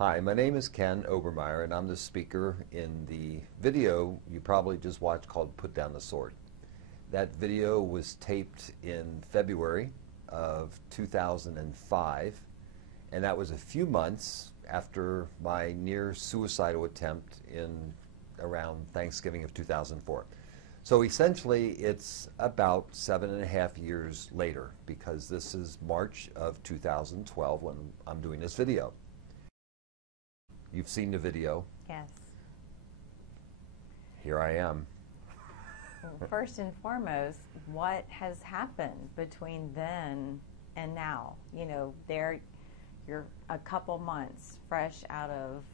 Hi, my name is Ken Obermeyer, and I'm the speaker in the video you probably just watched called Put Down the Sword. That video was taped in February of 2005, and that was a few months after my near suicidal attempt in around Thanksgiving of 2004. So essentially, it's about 7.5 years later, because this is March of 2012 when I'm doing this video. You've seen the video. Yes. Here I am. First and foremost, what has happened between then and now? You know, you're a couple months fresh out of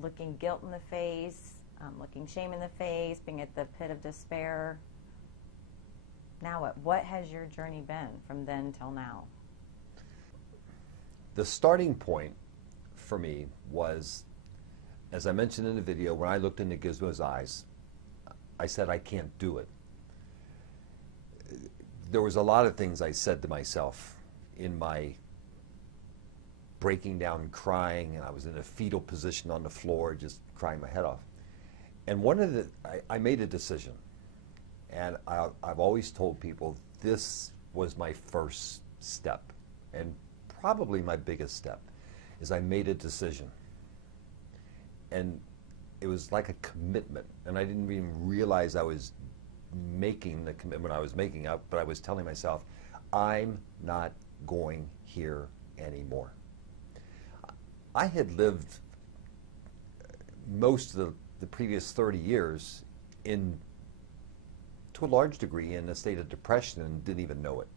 looking guilt in the face, looking shame in the face, being at the pit of despair. Now what? What has your journey been from then till now? The starting point for me was, as I mentioned in the video, when I looked into Gizmo's eyes, I said, I can't do it. There was a lot of things I said to myself in my breaking down and crying, and I was in a fetal position on the floor, just crying my head off. And I made a decision, and I've always told people this was my first step, and probably my biggest step, is I made a decision. And it was like a commitment, and I didn't even realize I was making the commitment I was making up, but I was telling myself, I'm not going here anymore. I had lived most of the previous 30 years to a large degree in a state of depression and didn't even know it.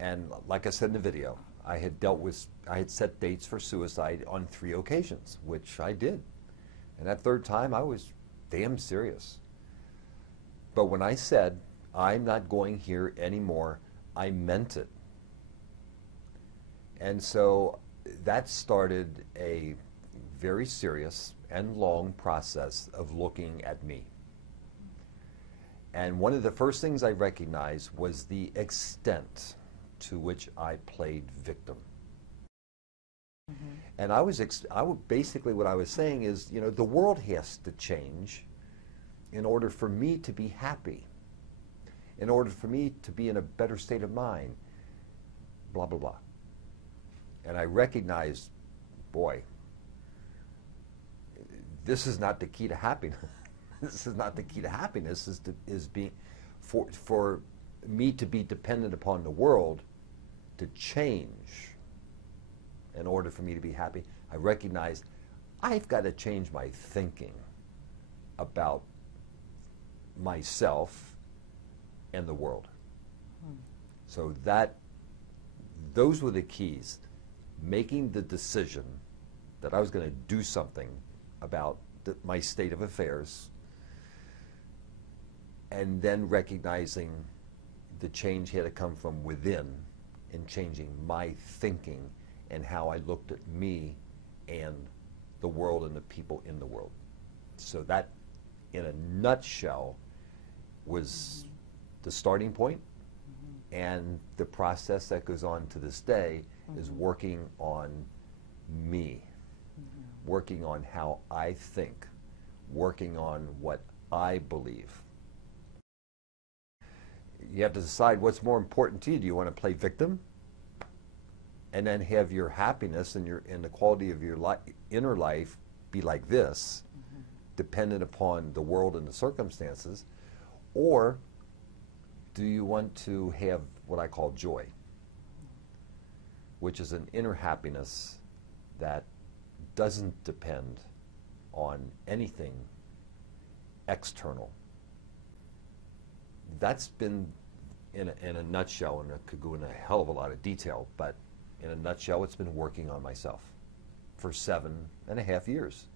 And like I said in the video, I had set dates for suicide on 3 occasions, which I did. And that third time, I was damn serious. But when I said, I'm not going here anymore, I meant it. And so that started a very serious and long process of looking at me. And one of the first things I recognized was the extent to which I played victim. Mm-hmm. And basically what I was saying is, you know, the world has to change in order for me to be happy, in order for me to be in a better state of mind, blah, blah, blah. And I recognized, boy, this is not the key to happiness. This is not the key to happiness, for me to be dependent upon the world to change in order for me to be happy. I recognized I've got to change my thinking about myself and the world. So those were the keys. Making the decision that I was going to do something about my state of affairs, and then recognizing the change had to come from within in changing my thinking and how I looked at me and the world and the people in the world. So that, in a nutshell, was the starting point. Mm-hmm. And the process that goes on to this day is working on me, working on how I think, working on what I believe. You have to decide what's more important to you. Do you want to play victim and then have your happiness and the quality of your inner life be like this, dependent upon the world and the circumstances? Or do you want to have what I call joy, which is an inner happiness that doesn't depend on anything external? That's been, in a nutshell, and it could go in a hell of a lot of detail, but in a nutshell, it's been working on myself for 7.5 years.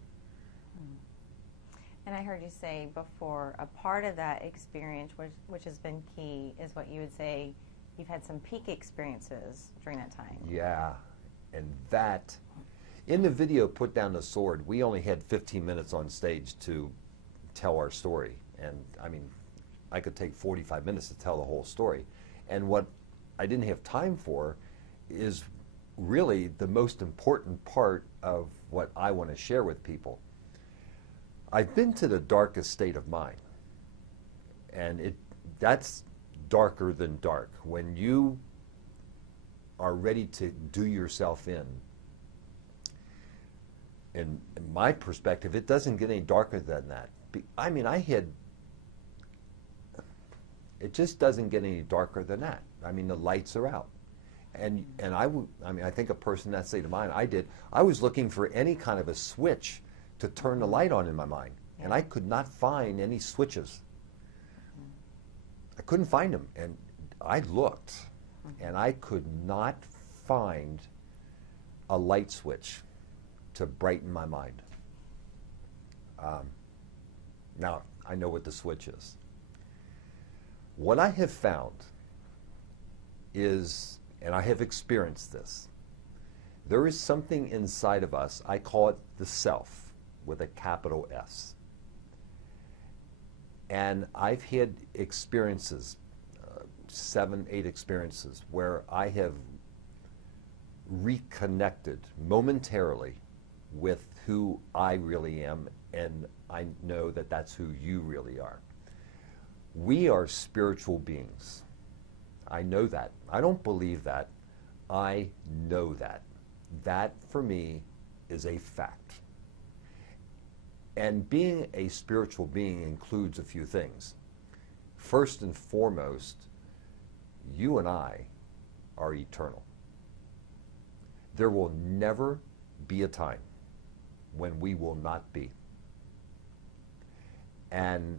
And I heard you say before, a part of that experience, which has been key, is what you would say, you've had some peak experiences during that time. Yeah, and that, in the video Put Down the Sword, we only had 15 minutes on stage to tell our story. And I mean, I could take 45 minutes to tell the whole story. And what I didn't have time for is really the most important part of what I want to share with people. I've been to the darkest state of mind, and that's darker than dark. When you are ready to do yourself in my perspective, it doesn't get any darker than that. I mean, it just doesn't get any darker than that. I mean, the lights are out. And I think a person in that state of mind, I was looking for any kind of a switch to turn the light on in my mind. Yeah. And I could not find any switches. I couldn't find them. And I looked, and I could not find a light switch to brighten my mind. Now, I know what the switch is. What I have found is, and I have experienced this, there is something inside of us, I call it the self, with a capital S. And I've had experiences, 7, 8 experiences, where I have reconnected momentarily with who I really am, and I know that that's who you really are. We are spiritual beings. I know that. I don't believe that. I know that. That, for me, is a fact. And being a spiritual being includes a few things. First and foremost, you and I are eternal. There will never be a time when we will not be. And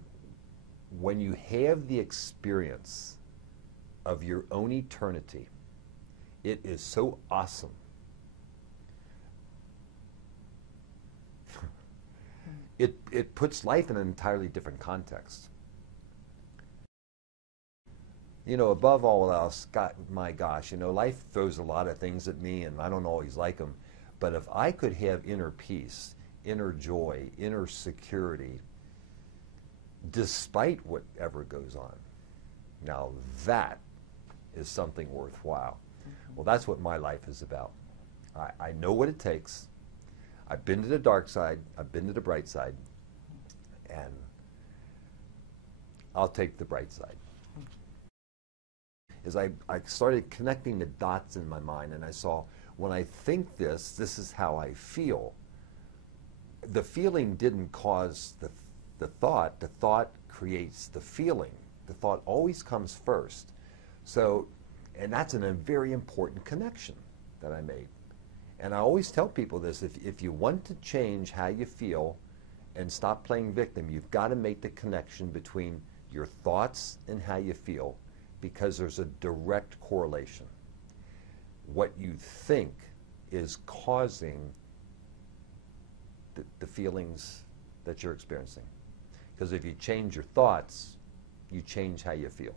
when you have the experience of your own eternity, it is so awesome. It puts life in an entirely different context. You know, above all else, my gosh, you know, life throws a lot of things at me, and I don't always like them. But if I could have inner peace, inner joy, inner security, despite whatever goes on, now that is something worthwhile. Well, that's what my life is about. I know what it takes. I've been to the dark side, I've been to the bright side, and I'll take the bright side. As I started connecting the dots in my mind, and I saw, when I think this is how I feel. The feeling didn't cause the thought creates the feeling. The thought always comes first. So, and that's a very important connection that I made. And I always tell people this, if you want to change how you feel and stop playing victim, you've got to make the connection between your thoughts and how you feel, because there's a direct correlation. What you think is causing the feelings that you're experiencing. Because if you change your thoughts, you change how you feel.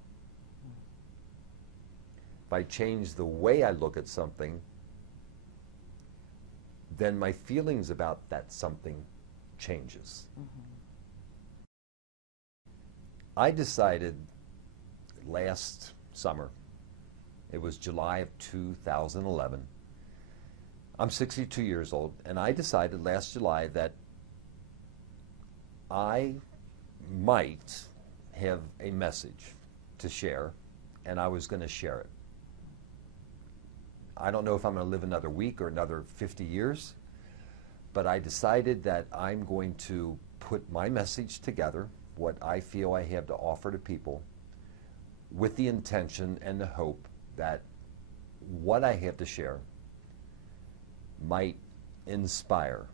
If I change the way I look at something, then my feelings about that something changes. I decided last summer, it was July of 2011, I'm 62 years old, and I decided last July that I might have a message to share, and I was going to share it. I don't know if I'm going to live another week or another 50 years, but I decided that I'm going to put my message together, what I feel I have to offer to people, with the intention and the hope that what I have to share might inspire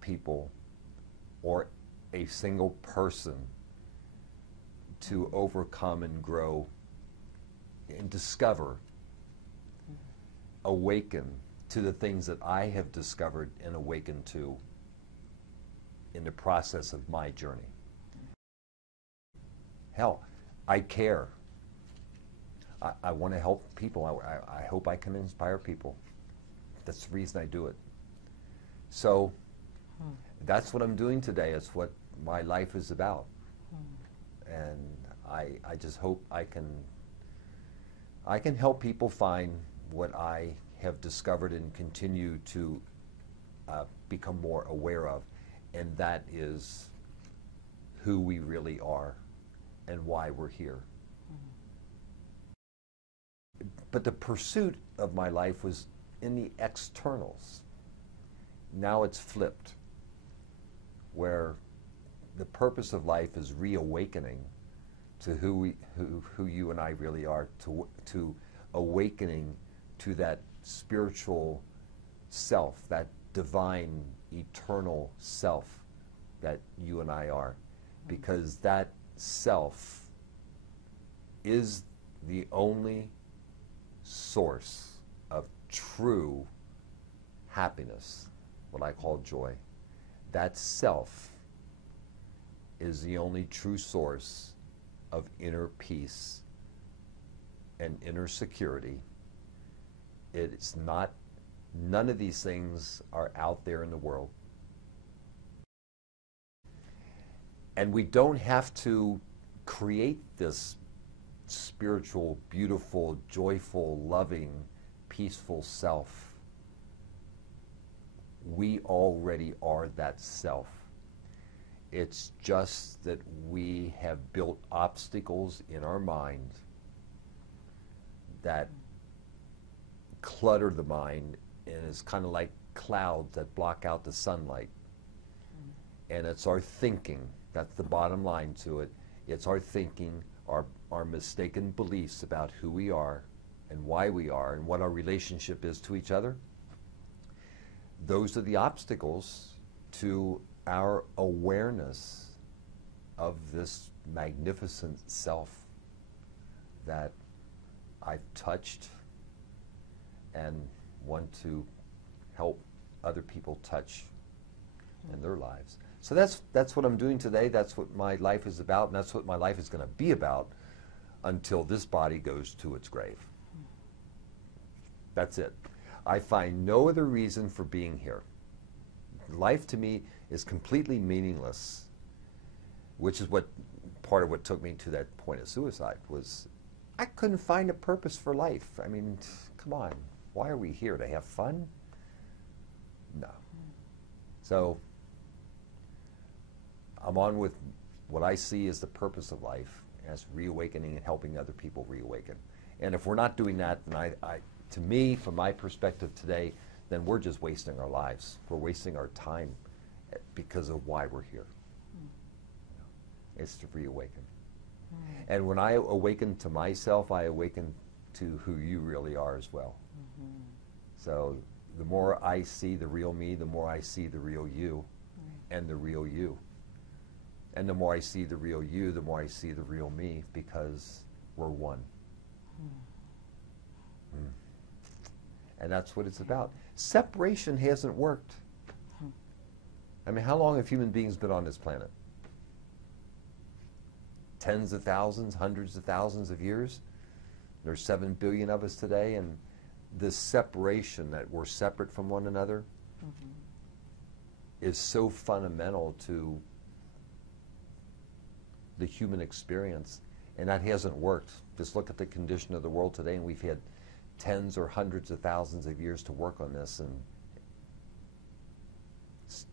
people or a single person to overcome and grow and discover, awaken to the things that I have discovered and awakened to in the process of my journey. Hell, I care. I want to help people. I hope I can inspire people. That's the reason I do it. So that's what I'm doing today. It's what my life is about. And I just hope I can help people find what I have discovered and continue to become more aware of, and that is who we really are and why we're here. But the pursuit of my life was in the externals. Now it's flipped, where the purpose of life is reawakening to who you and I really are, to awakening to that spiritual self, that divine, eternal self that you and I are. Because that self is the only source of true happiness, what I call joy. That self is the only true source of inner peace and inner security. It's not, none of these things are out there in the world. And we don't have to create this spiritual, beautiful, joyful, loving, peaceful self. We already are that self. It's just that we have built obstacles in our mind that clutter the mind, and it's kind of like clouds that block out the sunlight. And it's our thinking, that's the bottom line to it. It's our thinking, our mistaken beliefs about who we are and why we are and what our relationship is to each other. Those are the obstacles to our awareness of this magnificent self that I've touched and want to help other people touch in their lives. So that's what I'm doing today. That's what my life is about, and that's what my life is going to be about until this body goes to its grave. That's it. I find no other reason for being here. Life to me is completely meaningless, which is what part of what took me to that point of suicide was I couldn't find a purpose for life. I mean, come on. Why are we here? To have fun? No. So I'm on with what I see as the purpose of life, as reawakening and helping other people reawaken. And if we're not doing that, then to me, from my perspective today, then we're just wasting our lives. We're wasting our time because of why we're here. It's to reawaken. And when I awaken to myself, I awaken to who you really are as well. So the more I see the real me, the more I see the real you and the real you. And the more I see the real you, the more I see the real me, because we're one. And that's what it's about. Separation hasn't worked. I mean, how long have human beings been on this planet? Tens of thousands, hundreds of thousands of years? There's 7 billion of us today, and this separation, that we're separate from one another, is so fundamental to the human experience, and that hasn't worked. Just look at the condition of the world today, and we've had tens or hundreds of thousands of years to work on this, and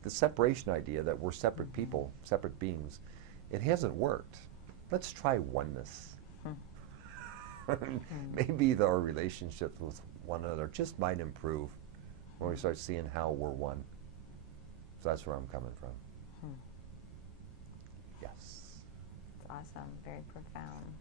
the separation idea that we're separate people, separate beings, it hasn't worked. Let's try oneness. Maybe our relationships with one another just might improve when we start seeing how we're one. So that's where I'm coming from. Yes. It's awesome. Very profound.